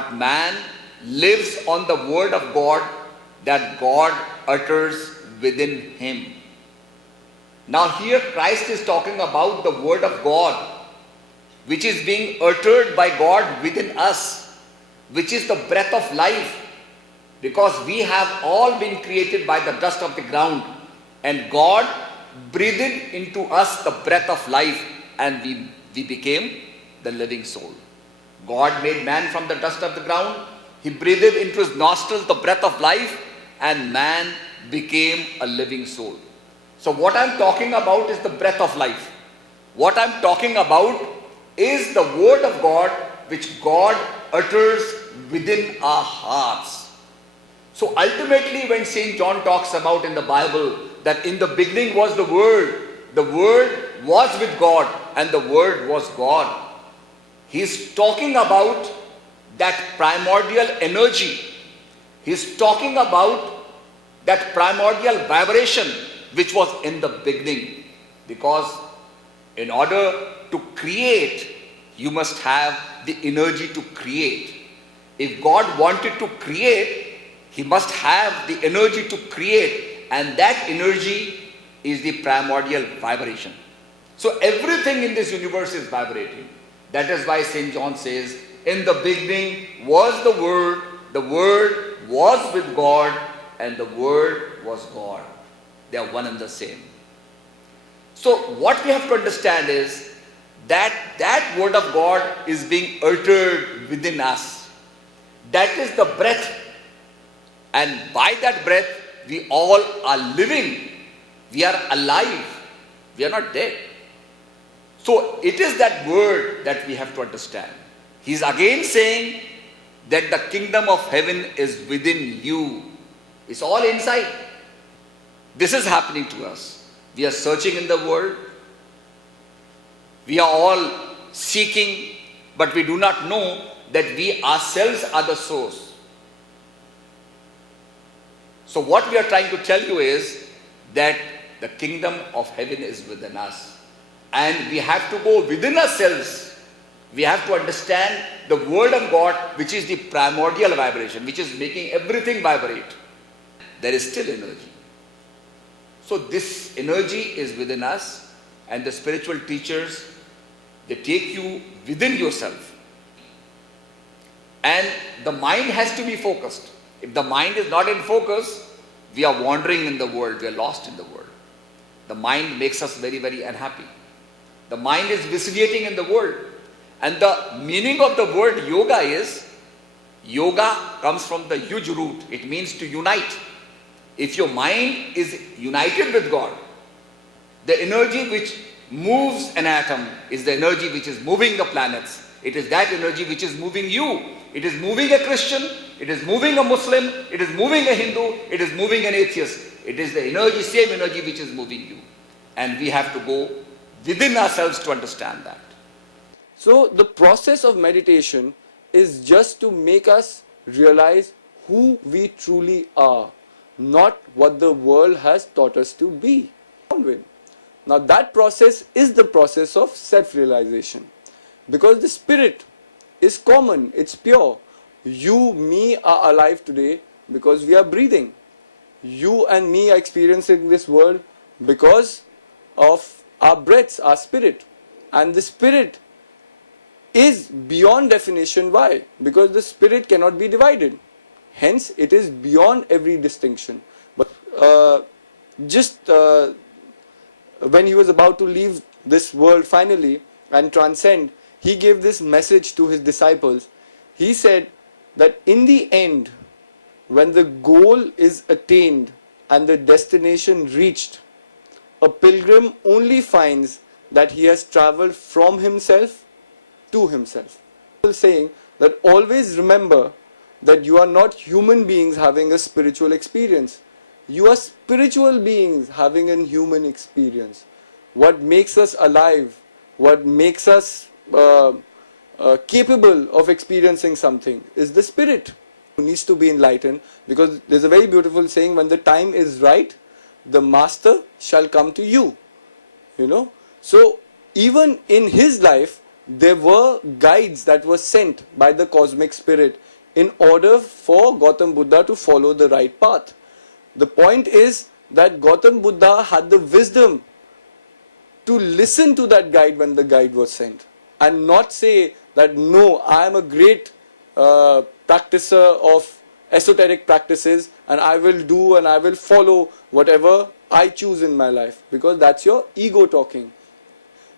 but man lives on the word of God that God utters within him. Now here Christ is talking about the word of God, which is being uttered by God within us, which is the breath of life, because we have all been created by the dust of the ground, and God breathed into us the breath of life, and we became the living soul. God made man from the dust of the ground. He breathed into his nostrils the breath of life, and man became a living soul. So what I'm talking about is the breath of life. What I'm talking about is the word of God which God utters within our hearts. So ultimately, when St. John talks about in the Bible that in the beginning was the Word was with God, and the Word was God, he's talking about that primordial energy. He's talking about that primordial vibration which was in the beginning. Because in order to create, you must have the energy to create. If God wanted to create, he must have the energy to create, and that energy is the primordial vibration. So everything in this universe is vibrating. That is why St. John says, in the beginning was the Word was with God, and the Word was God. They are one and the same. So what we have to understand is that that word of God is being uttered within us. That is the breath. And by that breath, we all are living. We are alive. We are not dead. So it is that word that we have to understand. He is again saying that the kingdom of heaven is within you. It's all inside. This is happening to us. We are searching in the world. We are all seeking, but we do not know that we ourselves are the source. So what we are trying to tell you is that the kingdom of heaven is within us. And we have to go within ourselves. We have to understand the word of God, which is the primordial vibration, which is making everything vibrate. There is still energy. So this energy is within us, and the spiritual teachers, they take you within yourself. And the mind has to be focused. If the mind is not in focus, we are wandering in the world, we are lost in the world. The mind makes us very, very unhappy. The mind is vitiating in the world. And the meaning of the word yoga is, yoga comes from the yuj root. It means to unite. If your mind is united with God, the energy which moves an atom is the energy which is moving the planets. It is that energy which is moving you. It is moving a Christian, it is moving a Muslim, it is moving a Hindu, it is moving an atheist. It is the energy, same energy which is moving you. And we have to go within ourselves to understand that. So the process of meditation is just to make us realize who we truly are, not what the world has taught us to be. Now that process is the process of self-realization, because the spirit is common, it's pure. You, me are alive today because we are breathing. You and me are experiencing this world because of our breaths, our spirit. And the spirit is beyond definition. Why? Because the spirit cannot be divided. Hence, it is beyond every distinction. But when he was about to leave this world finally and transcend, he gave this message to his disciples. He said that in the end, when the goal is attained and the destination reached, a pilgrim only finds that he has traveled from himself to himself. Saying that always remember that you are not human beings having a spiritual experience. You are spiritual beings having a human experience. What makes us alive, what makes us capable of experiencing something is the spirit who needs to be enlightened, because there's a very beautiful saying, when the time is right, the master shall come to you. So even in his life, there were guides that were sent by the cosmic spirit in order for Gautam Buddha to follow the right path. The point is that Gautam Buddha had the wisdom to listen to that guide when the guide was sent, and not say that no, I am a great practicer of esoteric practices and I will do and I will follow whatever I choose in my life, because that's your ego talking.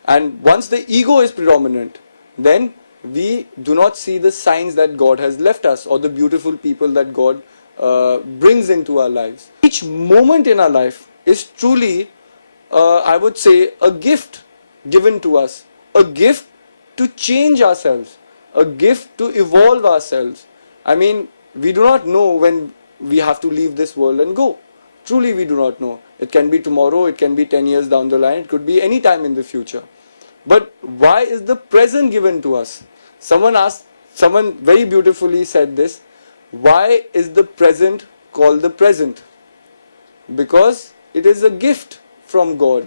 And once the ego is predominant, then we do not see the signs that God has left us or the beautiful people that God brings into our lives. Each moment in our life is truly, I would say, a gift given to us, a gift to change ourselves, a gift to evolve ourselves. I mean, we do not know when we have to leave this world and go. Truly, we do not know. It can be tomorrow, it can be 10 years down the line, it could be any time in the future. But why is the present given to us? Someone very beautifully said this, why is the present called the present? Because it is a gift from God.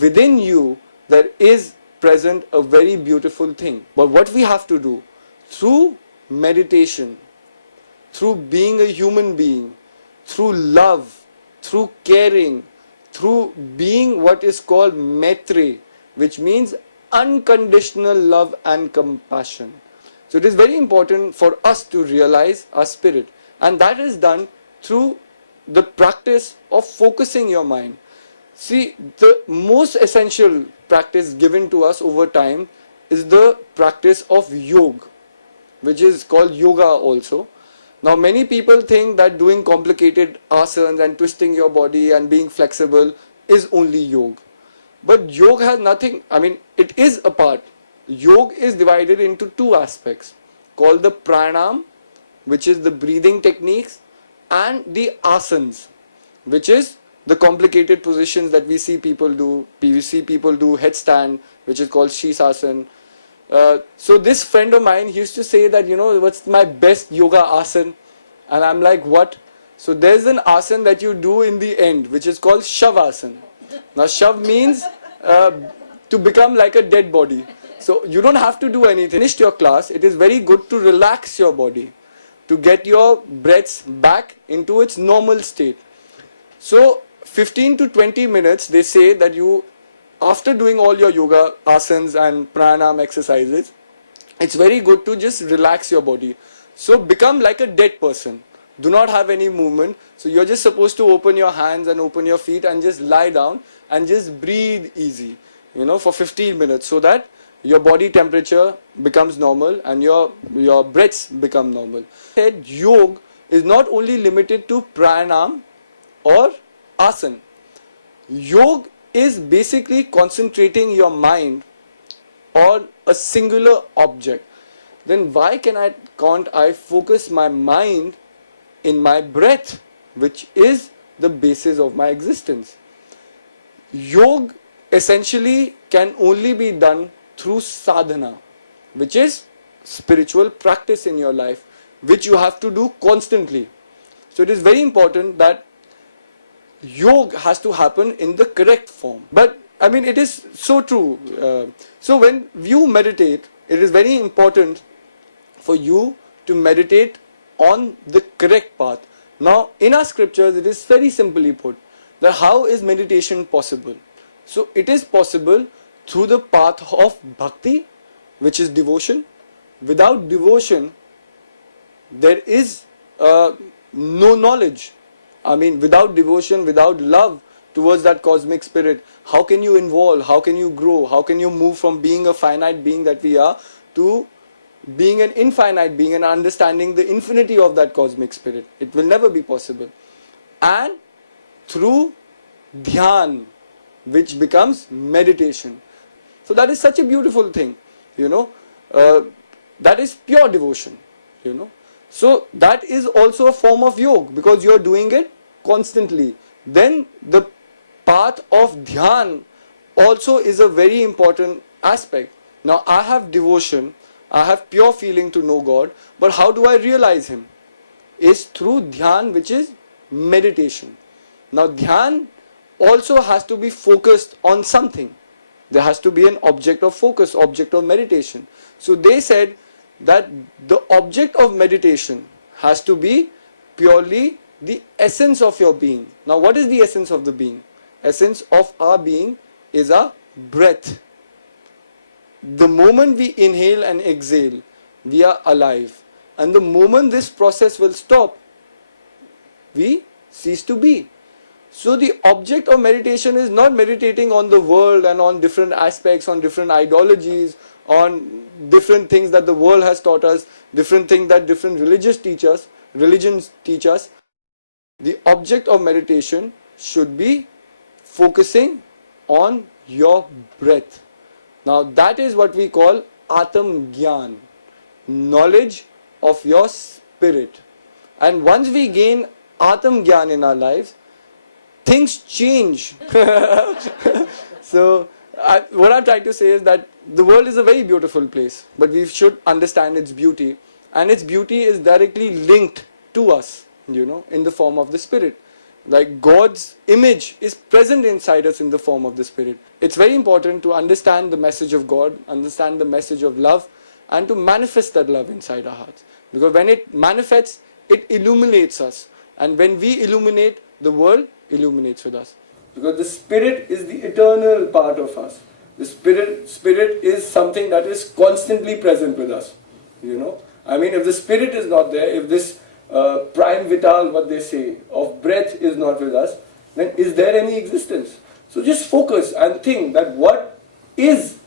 Within you, there is present a very beautiful thing. But what we have to do, through meditation, through being a human being, through love, through caring, through being what is called maitre, which means unconditional love and compassion. So it is very important for us to realize our spirit, and that is done through the practice of focusing your mind. See, the most essential practice given to us over time is the practice of yoga, which is called yoga also. Now many people think that doing complicated asanas and twisting your body and being flexible is only yoga. But yoga has nothing, I mean, it is a part. Yoga is divided into two aspects called the pranayama, which is the breathing techniques, and the asanas, which is the complicated positions that we see people do. We see people do headstand, which is called Shirshasana. So this friend of mine, he used to say that, what's my best yoga asana? And I'm like, what? So there's an asana that you do in the end, which is called Shavasana. Now Shav means to become like a dead body. So you don't have to do anything. Finished your class, it is very good to relax your body, to get your breaths back into its normal state. So 15 to 20 minutes, they say that you, after doing all your yoga asanas and pranayama exercises, it's very good to just relax your body. So become like a dead person. Do not have any movement. So you're just supposed to open your hands and open your feet and just lie down and just breathe easy, for 15 minutes, so that your body temperature becomes normal and your breaths become normal. Said yoga is not only limited to pranayama or asana. Yoga is basically concentrating your mind on a singular object. Then why can't I focus my mind in my breath, which is the basis of my existence? Yoga essentially can only be done through sadhana, which is spiritual practice in your life, which you have to do constantly. So it is very important that yoga has to happen in the correct form. But I mean, it is so true. So when you meditate, it is very important for you to meditate on the correct path. Now in our scriptures, it is very simply put that how is meditation possible? So it is possible through the path of bhakti, which is devotion. Without devotion, there is no knowledge. I mean, without devotion, without love towards that cosmic spirit, how can you evolve? How can you grow? How can you move from being a finite being that we are to being an infinite being and understanding the infinity of that cosmic spirit? It will never be possible. And through dhyan, which becomes meditation. So that is such a beautiful thing, that is pure devotion, So that is also a form of yoga, because you are doing it constantly. Then the path of dhyan also is a very important aspect. Now I have devotion, I have pure feeling to know God, but how do I realize Him? Is through dhyan, which is meditation. Now dhyan also has to be focused on something. There has to be an object of focus, object of meditation. So they said that the object of meditation has to be purely the essence of your being. Now what is the essence of the being? Essence of our being is our breath. The moment we inhale and exhale, we are alive. And the moment this process will stop, we cease to be. So the object of meditation is not meditating on the world and on different aspects, on different ideologies, on different things that the world has taught us, different things that different religions teach us. The object of meditation should be focusing on your breath. Now that is what we call Atam Gyan, knowledge of your spirit. And once we gain Atam Gyan in our lives, things change. So what I'm trying to say is that the world is a very beautiful place, but we should understand its beauty, and its beauty is directly linked to us, in the form of the spirit. Like God's image is present inside us in the form of the spirit. It's very important to understand the message of God, understand the message of love, and to manifest that love inside our hearts. Because when it manifests, it illuminates us. And when we illuminate, the world illuminates with us. Because the spirit is the eternal part of us. The spirit is something that is constantly present with us. I mean, if the spirit is not there, if this prime vital, what they say, of breath is not with us, then is there any existence? So just focus and think that what is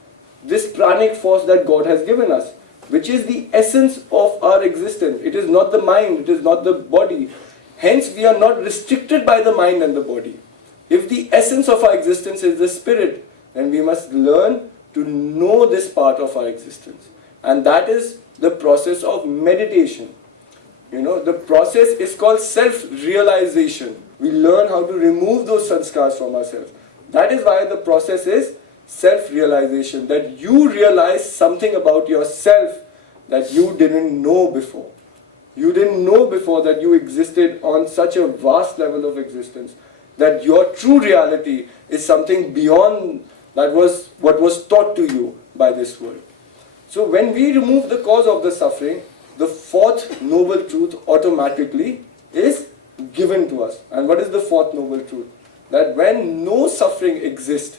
this pranic force that God has given us, which is the essence of our existence. It is not the mind, it is not the body. Hence, we are not restricted by the mind and the body. If the essence of our existence is the spirit, then we must learn to know this part of our existence. And that is the process of meditation. The process is called self-realization. We learn how to remove those sanskars from ourselves. That is why the process is self-realization, that you realize something about yourself that you didn't know before. You didn't know before that you existed on such a vast level of existence, that your true reality is something beyond that was what was taught to you by this world. So when we remove the cause of the suffering, the fourth noble truth automatically is given to us. And what is the fourth noble truth? That when no suffering exists,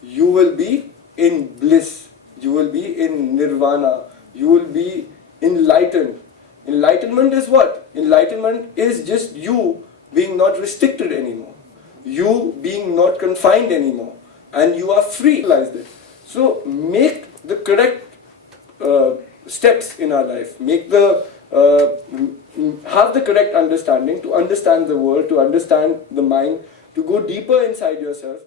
you will be in bliss, you will be in nirvana, you will be enlightened. Enlightenment is what? Enlightenment is just you being not restricted anymore, you being not confined anymore, and you are free. So make the correct steps in our life, have the correct understanding, to understand the world, to understand the mind, to go deeper inside yourself.